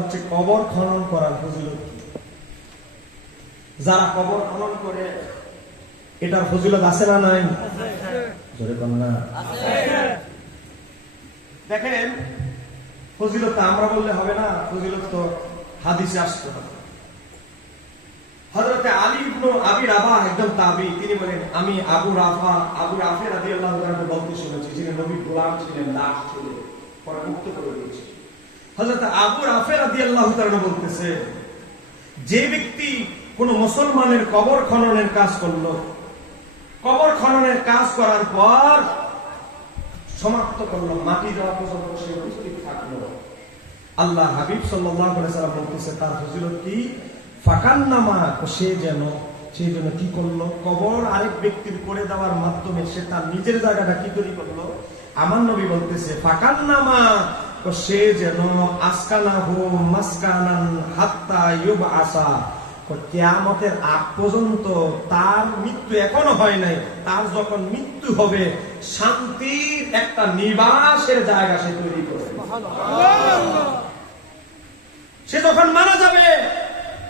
হচ্ছে কবর খনন করার ফজিলত কি? যারা কবর খনন করে এটার ফজিলত আছে না নাই? জোরে বল না। দেখেন, ফজিলত আমরা বললে হবে না, ফজিলত তো হাদিসে আসতে হবে। হযরত আলী ইবনে আবি রাবাহ একজন তাবী, তিনি বলেন আমি আবু রাফে রাদিয়াল্লাহু তাআলা বলতে শুনেছি, যিনি নবীর গোলাম ছিলেন, দাস ছিলেন, পরে মুক্ত করে দিয়েছেন। হযরত আবু রাফে রাদিয়াল্লাহু তাআলা বলতেছে, যে ব্যক্তি কোন মুসলমানের কবর খননের কাজ করলো, কবর খননের কাজ করার পর সমাপ্ত করলো, মাটি দেওয়া পর্যন্ত সে উপস্থিত থাকলো, আল্লাহ হাবিব সাল্লাল্লাহু আলাইহি ওয়াসাল্লাম বলতেছে তার ফজিলত কি? ফাকান্নামা, সে যেন কি করলো? কবর আরেক ব্যক্তির করে দেওয়ার মাধ্যমে সে তার নিজের জায়গাটা কি তৈরি করলো? আমার নবী বলতেছে ফাকান্নামা, সে যেন আসকানাহু মাসকানান হাত্তা ইউবআসা, কিয়ামতের আগ পর্যন্ত, তার মৃত্যু এখনো হয় নাই, তার যখন মৃত্যু হবে শান্তির একটা নিবাসের জায়গা সে তৈরি করবে। সে যখন মারা যাবে,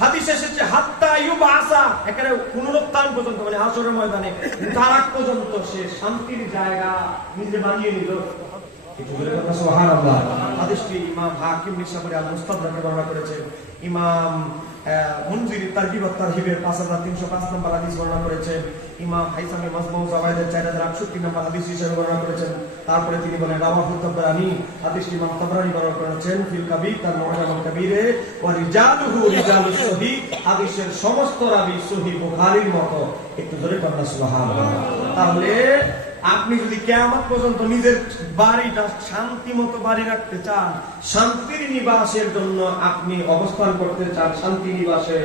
হাদিসে এসেছে হাত্তা ইউবআসা, একেবারে পুনরুত্থান পর্যন্ত, মানে হাশরের ময়দানে তার আগ পর্যন্ত সে শান্তির জায়গা নিজে বানিয়ে নিল। সুবহানাল্লাহ। হাদিসটি ইমাম হাকিম নিসাবুরি আল-মুস্তাদরাকে বর্ণনা করেছেন, ইমাম মুনজিরি তারগিব ওয়াত তারহিবের 5305 নম্বর হাদিস বর্ণনা করেছেন, ইমাম হাইসামি মাজমু জাওয়ায়েদের 4068 নম্বর হাদিস হিসেবে বর্ণনা করেছেন। তারপরে তিনি বলেন রাওয়াহু তাবরানী, হাদিসটি ইমাম তাবরানী বর্ণনা করেছেন ফিল কাবীর, তার মুআজ্জামুল কাবীরে, ওয়া রিজালুহু রিজালুস সহিহ, হাদিসের সমস্ত রাবী সহিহ বুখারীর মতো। একটু জোরে বলুন সুবহানাল্লাহ। তাহলে আপনি যদি কিয়ামত পর্যন্ত নিজের বাড়িটা শান্তি মতো বাড়ি রাখতে চান, শান্তির নিবাসের জন্য আপনি অবস্থান করতে চান, শান্তি নিবাসে,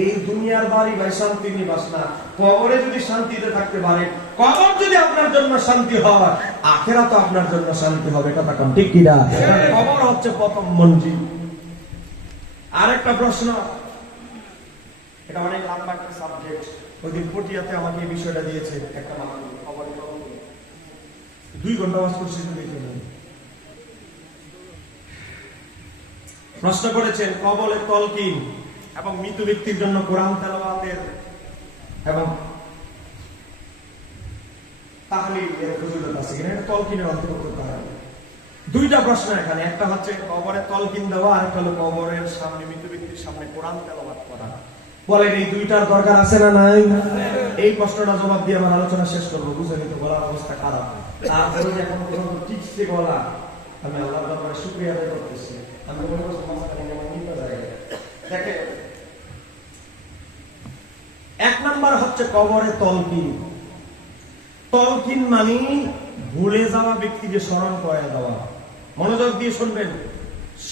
এই দুনিয়ার বাড়ি ভাই শান্তি নিবাস না। কবরে যদি শান্তিতে থাকতে পারে, কবর যদি আপনার জন্য শান্তি হয়, আখিরাত তো আপনার জন্য শান্তি হবে। কথা কোন ঠিক কি না? কবর হচ্ছে প্রথম মঞ্জিল। আরেকটা প্রশ্ন, এটা অনেক লম্বা একটা সাবজেক্ট। ওই দিন পটিয়াতে আমাকে এই বিষয়টা দিয়েছে একটা মানুষ, 2 ঘন্টা ওয়াজ করছি, প্রশ্ন করেছেন কবরের তলকিন এবং মৃত ব্যক্তির জন্য কোরআন তেলাওয়াতের এবং তাহলিলের ফজিলত আছে কিনা, এটা তলকিনের অন্তর্ভুক্ত করা। 2টা প্রশ্ন এখানে, একটা হচ্ছে কবরের তলকিন দেওয়া, আর একটা হলো কবরের সামনে মৃত ব্যক্তির সামনে কোরআন তেলাওয়াত করা। বলেন এই 2টার দরকার আছে না নাই? এই প্রশ্নটা জবাব দিয়ে আমার আলোচনা শেষ করবো। বুঝে নিতে গলার অবস্থা খারাপ, তারপরে এখন পর্যন্ত টিকছে গলা, আমি আল্লাহর দরবারে শুকরিয়া আদায় করতেছি। আমি মনে করছি দেখে 1 নাম্বার হচ্ছে কবরে তলকিন। তলকিন মানে ভুলে যাওয়া ব্যক্তিকে স্মরণ করে দেওয়া। মনোযোগ দিয়ে শুনবেন,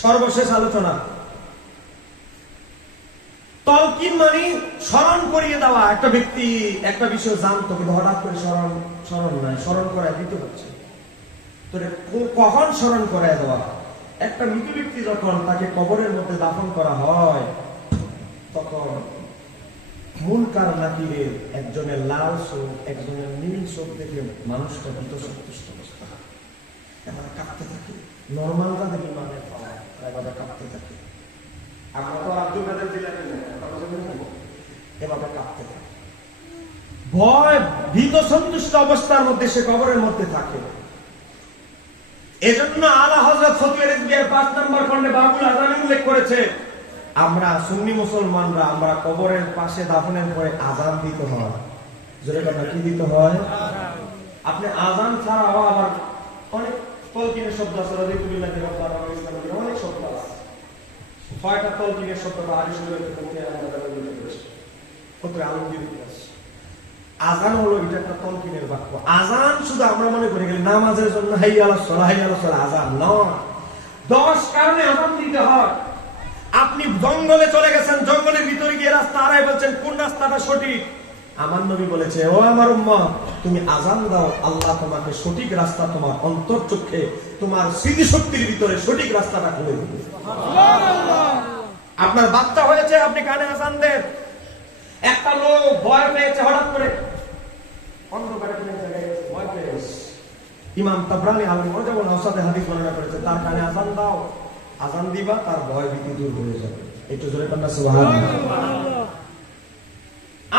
সর্বশেষ আলোচনা। তলকিন মানে স্মরণ করিয়ে দেওয়া। একটা ব্যক্তি একটা বিষয় জানতো কিন্তু হঠাৎ করে স্মরণ নাই, স্মরণ করায় দিতে হচ্ছে। তো কখন স্মরণ করায় দেওয়া? একটা মৃত ব্যক্তি যখন তাকে কবরের মধ্যে দাফন করা হয়, তখন মুনকার নাকিরের, একজনের লাল চোখ, একজনের নীল চোখ দেখে মানুষটা ভীত সন্তুষ্ট অবস্থা এবার কাঁপতে থাকে। নর্মাল তাদের ইমানের পাওয়া এভাবে কাঁপতে থাকে। আমরা তো আব্দুল কাদের জিলানী এভাবে কাঁপতে থাকে, ভয় ভীত সন্তুষ্ট অবস্থার মধ্যে সে কবরের মধ্যে থাকে। এজন্য আলা হযরত ফতুয়া রিজভিয়ার 5 নম্বর খণ্ডে বাবুল আযানে উল্লেখ করেছে, আমরা সুন্নি মুসলমানরা আমরা কবরের পাশে দাফনের পরে আযান দিতে হয়। জোরে কথা কি দিতে হয়? আপনি আযান ছাড়াও আবার অনেক তলকিনের শব্দ আছে, রাদিকুল্লাহি রাব্বানা ওয়া ইসলামের অনেক শব্দ আছে। 6টা তলকিনের শব্দ বাহারি শরীয়তের মধ্যে আমরা ব্যবহার করেছি। ফতুয়া আলমগীর ইতিহাস। আযান হলো এটা একটা তলকিনের বাক্য। আযান শুধু আমরা মনে করি নামাজের জন্য হাইয়া আলাস সালাহ, হাইয়া আলাস সালাহ, আযান নয়। 10 কারণে আযান দিতে হয়। আপনি জঙ্গলে চলে গেছেন, জঙ্গলের ভিতরে গিয়ে রাস্তা হারাই বলছেন কোন রাস্তাটা সঠিক। আমার নবী বলেছে, ও আমার উম্মত, তুমি আযান দাও, আল্লাহ তোমাকে সঠিক রাস্তা, তোমার অন্তর্চক্ষে, তোমার স্মৃতিশক্তির ভিতরে সঠিক রাস্তাটা খুলে দিবে। আপনার বাচ্চা হয়েছে, আপনি কানে আযান দেন। একটা লোক ভয় পেয়েছে, হঠাৎ করে অন্ধকারে ভয় পেয়েছে, ইমাম তাবরানী আল-মুআজ্জামুল আওসাতে হাদিস বর্ণনা করেছে, তার কানে আযান দাও, আজান দিবা, তার ভয় ভীতি দূর হয়ে যাবে। একটু জোরে কন্যা সুবহানাল্লাহ।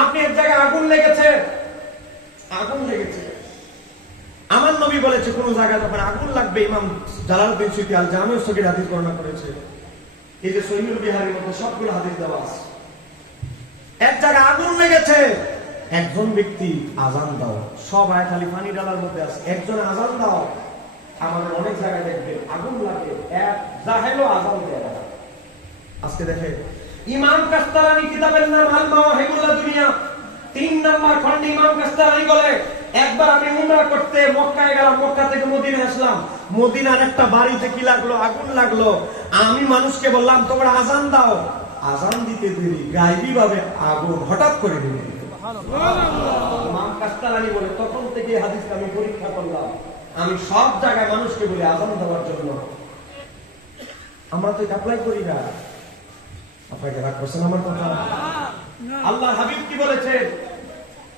আপনি এক জায়গায় আগুন লেগেছে, আগুন লেগেছে, আমার নবী বলেছে কোন জায়গায় যখন আগুন লাগবে, ইমাম জালালউদ্দিন সুয়ুতী আল জামিউস সগীর হাদিস বর্ণনা করেছে। এই যে সহিহুল বিহারীর মধ্যে সবগুলো হাদিস দেওয়া আছে। এক জায়গায় আগুন লেগেছে, একজন ব্যক্তি আজান দাও, সব আয়াত খালি পানি ডালার মধ্যে আছে, একজন আজান দাও। আমাদের অনেক জায়গায় দেখবেন আগুন লাগে, এক জাহেলও আজান দেয় না। আজকে দেখে ইমাম কাস্তালানী কিতাবের নাম আল মাওয়াহিবুল দুনিয়া, 3 নম্বর খণ্ডে ইমাম কাস্তালানী বলে, একবার আমি উমরা করতে মক্কায় গেলাম, মক্কা থেকে মদিনা আসলাম, মদিনার একটা বাড়িতে কি লাগলো, আগুন লাগলো। আমি মানুষকে বললাম তোমরা আজান দাও, আজান দিতে দেরি, গায়েবী ভাবে আগুন হঠাৎ করে দিল। ইমাম কাস্তালানী বলে, তখন থেকে হাদিসটা আমি পরীক্ষা করলাম, আমি সব জায়গায় মানুষকে বলি আজান দেওয়ার জন্য। আমরা তো অ্যাপ্লাই করি না। আপনাকে রাগ করছেন আমার কথা? আল্লাহর হাবিব কি বলেছে,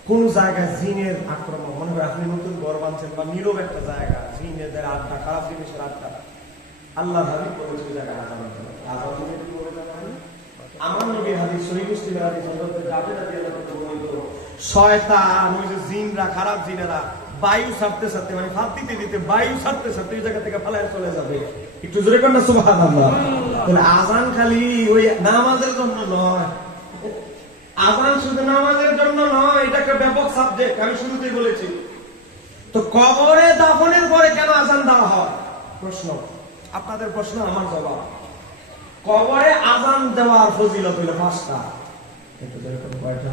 কোন জায়গায় জিনের আক্রমণ, মনে হয় আপনি নতুন ঘর বানছেন বা নীরব একটা জায়গা, জিনেদের আড্ডা, খারাপ জিনিসের আড্ডা, আল্লাহর হাবিব বলেছে জায়গায় আজান দেওয়া। আজান দিলে কি বলে জানেন? আমার নবীর হাদিস, সহিহ মুসলিমের হাদিস, হযরত জাবের রাদিয়াল্লাহু তাআলা বর্ণিত, শয়তান, ওই যে জিনরা, খারাপ জিনেরা বায়ু ছাড়তে ছাড়তে, মানে ফাঁদ দিতে দিতে বায়ু ছাড়তে ছাড়তে এই জায়গা থেকে ফালায় চলে যাবে। একটু জোরে করেন না সুবহানাল্লাহ। তাহলে আজান খালি ওই নামাজের জন্য নয়, আজান শুধু নামাজের জন্য নয়, এটা একটা ব্যাপক সাবজেক্ট, আমি শুরুতেই বলেছি। তো কবরে দাফনের পরে কেন আজান দেওয়া হয়? প্রশ্ন, আপনাদের প্রশ্ন আমার জবাব। কবরে আজান দেওয়ার ফজিলত হইল 5টা। একটু জোরে করেন, কয়টা?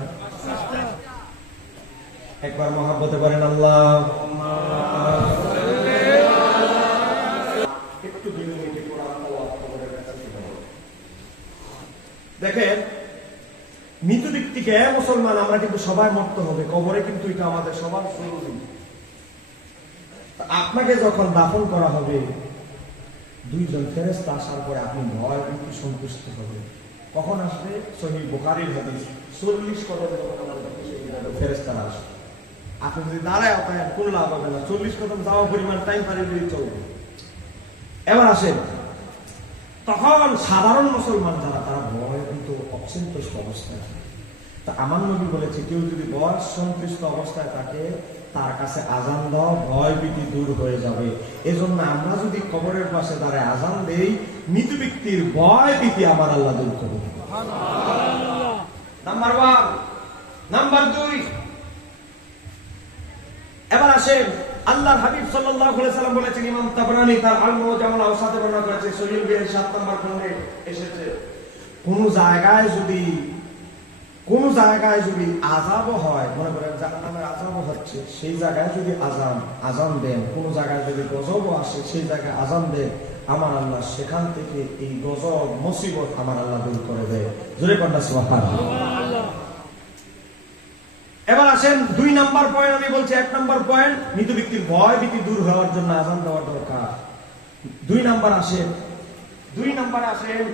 একবার মহাব্বতে বলেন আল্লাহুম্মা একটু বিনয়ী কোরআন তেলাওয়াত করে দেখেন, মৃত ব্যক্তিকে, মুসলমান আমরা কিন্তু সবাই মরতে হবে, কবরে কিন্তু এটা আমাদের সবার জরুরি। আপনাকে যখন দাফন করা হবে, 2 জন ফেরেশতা আসার পরে আপনি ভয় কিন্তু সন্তুষ্ট হবে। কখন আসবে? সহিহ বুখারীর হাদিস, 40 কদম যখন আমাদের ফেরেশতারা আসবে, আপনি যদি দাঁড়ায় আপনার কোন লাভ হবে না, 40 কদম যাওয়া পরিমাণ টাইম পারে দিয়ে চলবে। এবার আসেন, তখন সাধারণ মুসলমান যারা, তারা ভয় কিন্তু অসন্তুষ্ট অবস্থায় থাকে। তা আমার নবী বলেছে, কেউ যদি ভয় সন্তুষ্ট অবস্থায় থাকে, তার কাছে আজান দাও, ভয় ভীতি দূর হয়ে যাবে। এজন্য আমরা যদি কবরের পাশে দাঁড়ায় আজান দেই, মৃত ব্যক্তির ভয় ভীতি আমার আল্লাহ দূর করবে। নাম্বার 1। নাম্বার 2, এবার আসেন, আল্লাহর হাবিব সাল্লাল্লাহু আলাইহি সাল্লাম বলেছেন, ইমাম তাবরানী তার আল মুজামুল আওসাতে বর্ণনা করেছে, সহিহ বুখারী 7 নম্বর খণ্ডে এসেছে, কোন জায়গায় যদি আযাব হয়, মনে করেন জাহান্নামের আযাব হচ্ছে, সেই জায়গায় যদি আজান দেন, কোন জায়গায় যদি গজব আসে, সেই জায়গায় আজান দেন, আমার আল্লাহ সেখান থেকে এই গজব মুসিবত আমার আল্লাহ দূর করে দেয়। জোরে কন্যা সুবহানাল্লাহ। এবার আসেন 2 নাম্বার পয়েন্ট, আমি বলছি 1 নাম্বার পয়েন্ট, মৃত ব্যক্তির ভয় ভীতি দূর হওয়ার জন্য আযান দেওয়া দরকার। 2 নাম্বারে আসেন,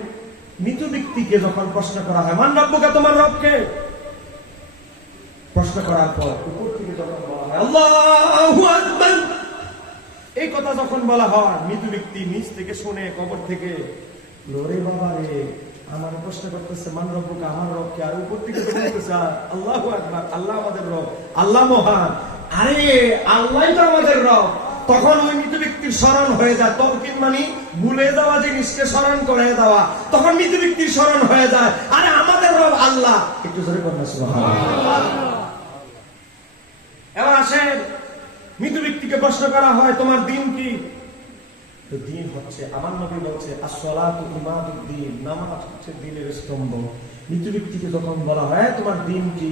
মৃত ব্যক্তিকে যখন প্রশ্ন করা হয়, মান রব্বুকা, তোমার রব কে? প্রশ্ন করার পর উপর থেকে যখন বলা হয় আল্লাহু আকবার, এই কথা যখন বলা হয়, মৃত ব্যক্তি নিচ থেকে শুনে, কবর থেকে, ওরে বাবা রে, আমার প্রশ্ন করতেছে মান রব্বুকা, আমার রব কে? আর উপর থেকে বলতেছে আল্লাহু আকবার, আল্লাহ আমাদের রব, আল্লাহ মহান। আরে আল্লাহই তো আমাদের রব। তখন ওই মৃত ব্যক্তির স্মরণ হয়ে যায়, তলকিন মানে ভুলে যাওয়া জিনিসকে স্মরণ করে দেওয়া, তখন মৃত ব্যক্তির স্মরণ হয়ে যায়, আরে আমাদের রব আল্লাহ। একটু জোরে বলুন সুবহানাল্লাহ। এবার আসেন, মৃত ব্যক্তিকে প্রশ্ন করা হয়, তোমার দিন কি? তো দিন হচ্ছে, আমার নবী বলছে, as-salatu imaduddin, নামাজ হচ্ছে দ্বীনের স্তম্ভ। মৃত ব্যক্তিকে যখন বলা হয় তোমার দিন কি,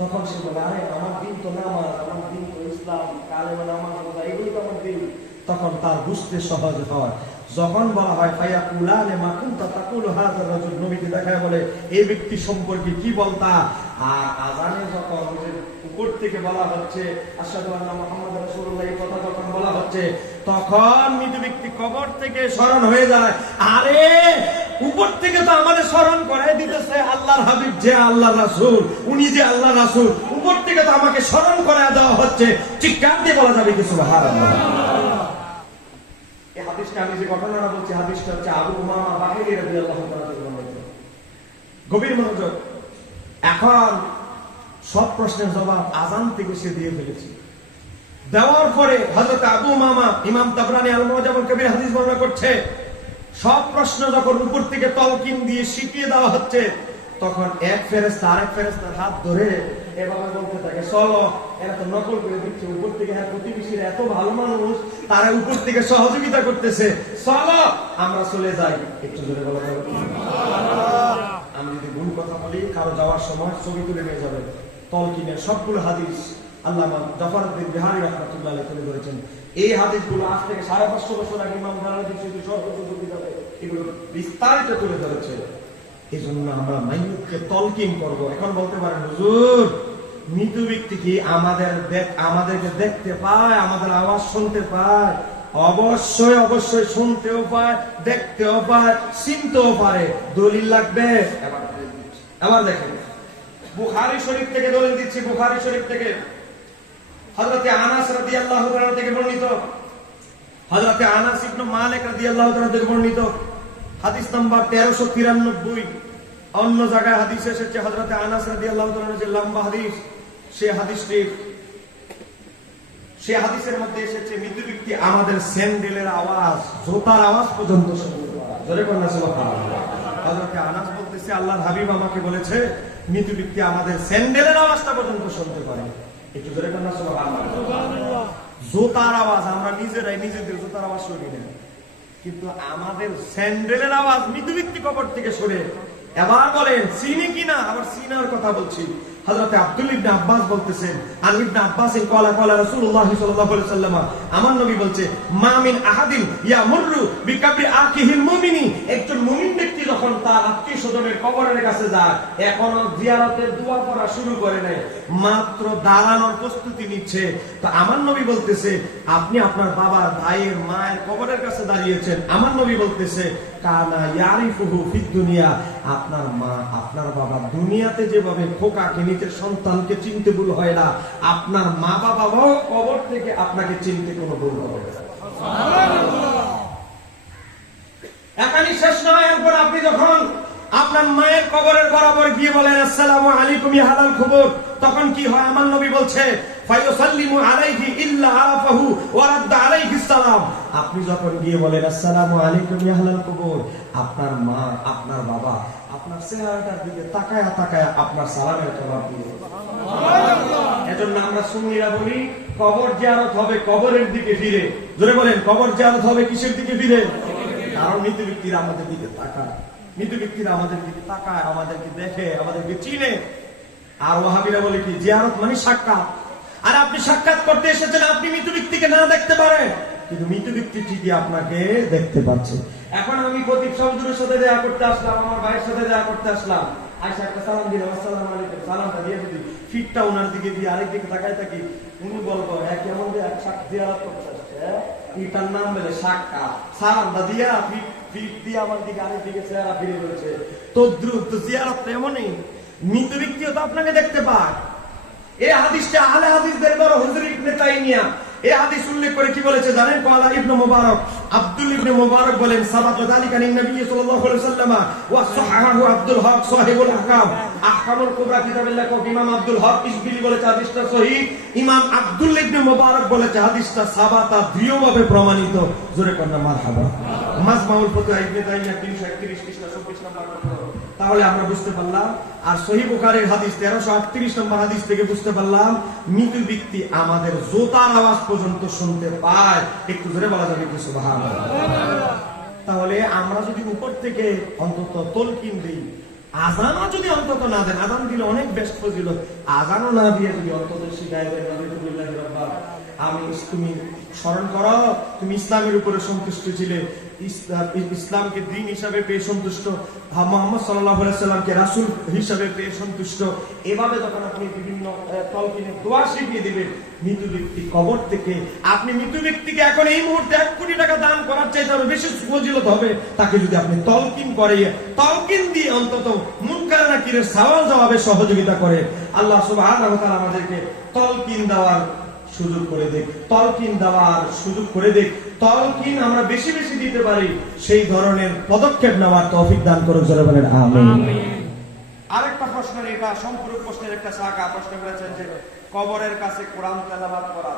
তখন সে বলে, আরে আমার দিন তো নামাজ, আমার দিন তো ইসলাম, কালেমা, নামাজ, রোজা, এগুলো তো আমার দিন। তখন তার বুঝতে সহজ হয়। যখন বলা হয় ফায়াকুলানে মা কুনতা তাকুলু হাযার রাজুল, নবীকে দেখায় বলে, এই ব্যক্তি সম্পর্কে কি বলতা? আর আযানে যখন উপর থেকে বলা হচ্ছে আশহাদু আন্না মুহাম্মাদুর রাসূলুল্লাহ, এই কথা যখন বলা হচ্ছে, তখন মৃত ব্যক্তি কবর থেকে স্মরণ হয়ে যায়, আরে উপর থেকে তো আমাদের স্মরণ করাই দিতেছে আল্লাহর হাবিব যে আল্লাহর রাসূল, উনি যে আল্লাহর রাসূল, উপর থেকে তো আমাকে স্মরণ করায় দেওয়া হচ্ছে। চিৎকার দিয়ে বলা যাবে কি সুবহানাল্লাহ। এই হাদিসটা আমি যে ঘটনাটা বলছি, হাদিসটা হচ্ছে আবু উমামা বাহিনী রাদিয়াল্লাহু তাআলা থেকে বর্ণিত। গভীর মনোযোগ। এখন সব প্রশ্নের জবাব আযান থেকে সে দিয়ে ফেলেছে। দেওয়ার পরে হযরত আবু উমামা, ইমাম তাবরানী আল মুআজাম আল কবির হাদিস বর্ণনা করছে, সব প্রশ্ন যখন উপর থেকে তলকিন দিয়ে শিখিয়ে দেওয়া হচ্ছে, তখন এক ফেরেশতা আরেক ফেরেশতার হাত ধরে এভাবে বলতে থাকে, চলো, এরা তো নকল করে দিচ্ছে, উপর থেকে হ্যাঁ প্রতিবেশীরা এত ভালো মানুষ, তারা উপর থেকে সহযোগিতা করতেছে, চলো আমরা চলে যাই। একটু জোরে বলা যাবে? আমি যদি ভুল কথা বলি, কারো যাওয়ার সময় ছবি তুলে নিয়ে যাবে। তলকিনের সবগুলো হাদিস আল্লামা জাফরউদ্দিন বিহারী রাহমাতুল্লাহ আলাইহি তুলে ধরেছেন। এই হাদিসগুলো আজ থেকে 550 বছর আগে ইমাম জালালউদ্দিন সূয়ুতী সহযোগী যাবে, এগুলো বিস্তারিত তুলে ধরেছে। এই জন্য আমরা মাইয়িতকে তলকিন করব। এখন বলতে পারেন, হুজুর মৃত ব্যক্তি কি আমাদেরকে দেখতে পায়, আমাদের আওয়াজ শুনতে পায়? অবশ্যই অবশ্যই শুনতেও পায়, দেখতেও পায়, চিনতেও পারে। দলিল লাগবে? আবার দেখেন, বুখারী শরীফ থেকে দলিল দিচ্ছি। বুখারী শরীফ থেকে হযরত আনাস রাদিয়াল্লাহু তাআলা থেকে বর্ণিত, হযরত আনাস ইবনে মালিক রাদিয়াল্লাহু তাআলা থেকে বর্ণিত, হাদিস নাম্বার 1393। অন্য জায়গায় হাদিস এসেছে হযরত আনাস রাদিয়াল্লাহু তাআলা যে লম্বা হাদিস, সে হাদিসের মধ্যে এসেছে মৃত ব্যক্তি আমাদের স্যান্ডেলের আওয়াজ, জুতার আওয়াজ পর্যন্ত শুনতে পায়। জোরে বলেন না সুবহানাল্লাহ। হযরত আনাস বলতেছে, আল্লাহর হাবিব আমাকে বলেছে মৃত ব্যক্তি আমাদের স্যান্ডেলের আওয়াজটা পর্যন্ত শুনতে পারে। একটু জোরে বলেন না সুবহানাল্লাহ। জুতার আওয়াজ আমরা নিজেরাই নিজেদের জুতার আওয়াজ শুনি না, কিন্তু আমাদের স্যান্ডেলের আওয়াজ মৃত ব্যক্তি কবর থেকে শুনে। এবার বলেন চিনি কিনা? আবার চিনার কথা বলছি। হযরত আব্দুল ইবনে আব্বাস বলতেছেন, আন ইবনে আব্বাস ক্বালা রাসূলুল্লাহ সাল্লাল্লাহু আলাইহি ওয়াসাল্লাম, আমার নবী বলছে, মা মিন আহাদিন ইয়ামুরু বিকাবরি আখিহিল মুমিনি, একজন মুমিন ব্যক্তি যখন তার আত্মীয়-স্বজনের কবরের কাছে যায়, এখনো জিয়ারতের দোয়া করা শুরু করে নাই, মাত্র দাঁড়ানোর প্রস্তুতি নিচ্ছে, তো আমার নবী বলতেছে, আপনি আপনার বাবার, ভাইয়ের, মায়ের কবরের কাছে দাঁড়িয়েছেন, আমার নবী বলতেছে, কানা ইয়ারিফুহু ফিদ দুনিয়া, আপনার মা, আপনার বাবা দুনিয়াতে যেভাবে খোকাকে, নিজের সন্তানকে চিনতে ভুল হয় না, আপনার মা বাবাও কবর থেকে আপনাকে চিনতে কোনো ভুল হবে না। এখানে শেষ নয়। এরপর আপনি যখন আপনার মায়ের কবরের বরাবর গিয়ে বলেন আসসালামু আলাইকুম ইয়া হালাল কবর, তখন কি হয়? আমার নবী বলছে, ফায়ুসাল্লিমু আলাইহি ইল্লা আরাফাহু ওয়া রাদ্দা আলাইহিস সালাম, আপনি যখন গিয়ে বলেন আসসালামু আলাইকুম ইয়া হালাল কবর, আপনার মা, আপনার বাবা আপনার চেহারাটার দিকে তাকায়া তাকায়া আপনার সালামের জবাব দিবে। সুবহানাল্লাহ। এজন্য আমরা সুন্নিরা বলি, কবর জিয়ারত হবে কবরের দিকে ফিরে। জোরে বলেন, কবর জিয়ারত হবে কিসের দিকে ফিরে? কারণ মৃত ব্যক্তিরা আমাদের দিকে তাকায়, মৃত ব্যক্তিরা আমাদের দিকে তাকায়, আমাদেরকে দেখে, আমাদেরকে চিনে। আর ওয়াহাবিরা বলে কি, জিয়ারত মানে সাক্ষাৎ। আর আপনি সাক্ষাৎ করতে এসেছেন, আপনি মৃত ব্যক্তিকে না দেখতে পারেন, কিন্তু মৃত ব্যক্তি ঠিকই আপনাকে দেখতে পাচ্ছে। এখন আমি প্রদীপ চৌধুরীর সাথে দেখা করতে আসলাম, আমার ভাইয়ের সাথে দেখা করতে আসলাম, আয়সা একটা সালাম দিলাম, আসসালামু আলাইকুম, সালামটা দিয়ে যদি ফিটটা ওনার দিকে দিয়ে আরেক দিকে তাকায় থাকি, উনি বলবো কেমন জিয়ারত করতে আসছে, এটার নাম বলে সাক্ষাৎ। সালামটা দিয়া ফিট দিয়ে আমার দিকে আরেক দিকে চেহারা ফিরে রয়েছে। তো দ্রুত জিয়ারত এমনই, মৃত ব্যক্তিও তো আপনাকে দেখতে পায়। এই হাদিসটা আহলে হাদিসদের বড় হুজুর ইবনে তাইমিয়া এই হাদিস উল্লেখ করে কি বলেছে জানেন? ক্বালা ইবনে মুবারক, আব্দুল ইবনে মুবারক বলেন, সাবাত যালিকা লিন নবী সাল্লাল্লাহু আলাইহি ওয়াসাল্লাম ওয়া সাহাহু আব্দুল হক সাহিবুল আহকাম, আহকামুল কুবরা কিতাবের লেখক ইমাম আব্দুল হক ইসবিলি বলেছে হাদিসটা সহিহ। ইমাম আব্দুল ইবনে মুবারক বলেছে হাদিসটা সাবাতা দৃঢ়ভাবে প্রমাণিত। জোরে কন্না মারহাবা। মাজমাউল ফতোয়া ইবনে তাইমিয়া 331 পৃষ্ঠা 24 নম্বর। তাহলে আমরা বুঝতে পারলাম, আর সহিহ বুখারীর হাদিস 1338 নম্বর হাদিস থেকে বুঝতে পারলাম, মৃত ব্যক্তি আমাদের জোতার আওয়াজ পর্যন্ত শুনতে পায়। একটু জোরে বলা যাবে কি সুবহানাল্লাহ। তাহলে আমরা যদি উপর থেকে অন্তত তলকিন দিই, আযানও যদি অন্তত না দেন, আযান দিলে অনেক বেশ ফজিলত, আযানও না দিয়ে যদি অন্তত শিখায় দেন, আলহামদুলিল্লাহ রাব্বাল আমিন, তুমি স্মরণ করো তুমি ইসলামের উপরে সন্তুষ্ট ছিলে, ইসলামকে দ্বীন হিসাবে পেয়ে সন্তুষ্ট, মুহাম্মদ সাল্লাল্লাহু আলাইহি সাল্লামকে রাসূল হিসাবে পেয়ে সন্তুষ্ট, এভাবে যখন আপনি বিভিন্ন তলকিনে দোয়া শিখিয়ে দিবেন, মৃত ব্যক্তি কবর থেকে, আপনি মৃত ব্যক্তিকে এখন এই মুহূর্তে 1 কোটি টাকা দান করার চাইতে আরো বেশি ফজিলত হবে তাকে যদি আপনি তলকিন করিয়ে, তলকিন দিয়ে অন্তত মুনকার নাকিরের সওয়াল জবাবে সহযোগিতা করে। আল্লাহ সুবহানাহু ওয়া তাআলা আমাদেরকে তলকিন দেওয়ার সুযোগ করে দিক, তলকিন দেওয়ার সুযোগ করে দিক, তলকিন আমরা বেশি বেশি দিতে পারি সেই ধরনের পদক্ষেপ নেওয়ার তৌফিক দান করুন, জোরে বলেন আমিন। আরেকটা প্রশ্ন, এটা সম্পূরক প্রশ্নের একটা শাখা, প্রশ্ন করেছেন যে কবরের কাছে কোরআন তেলাওয়াত করা,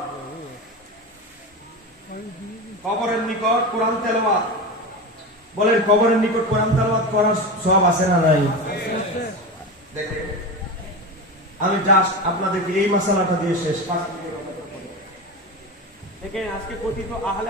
কবরের নিকট কোরআন তেলাওয়াত, বলেন কবরের নিকট কোরআন তেলাওয়াত করার সওয়াব আছে না নাই? দেখেন আমি জাস্ট আপনাদেরকে এই মাসালাটা দিয়ে শেষ। দেখেন আজকে কথিত আহলে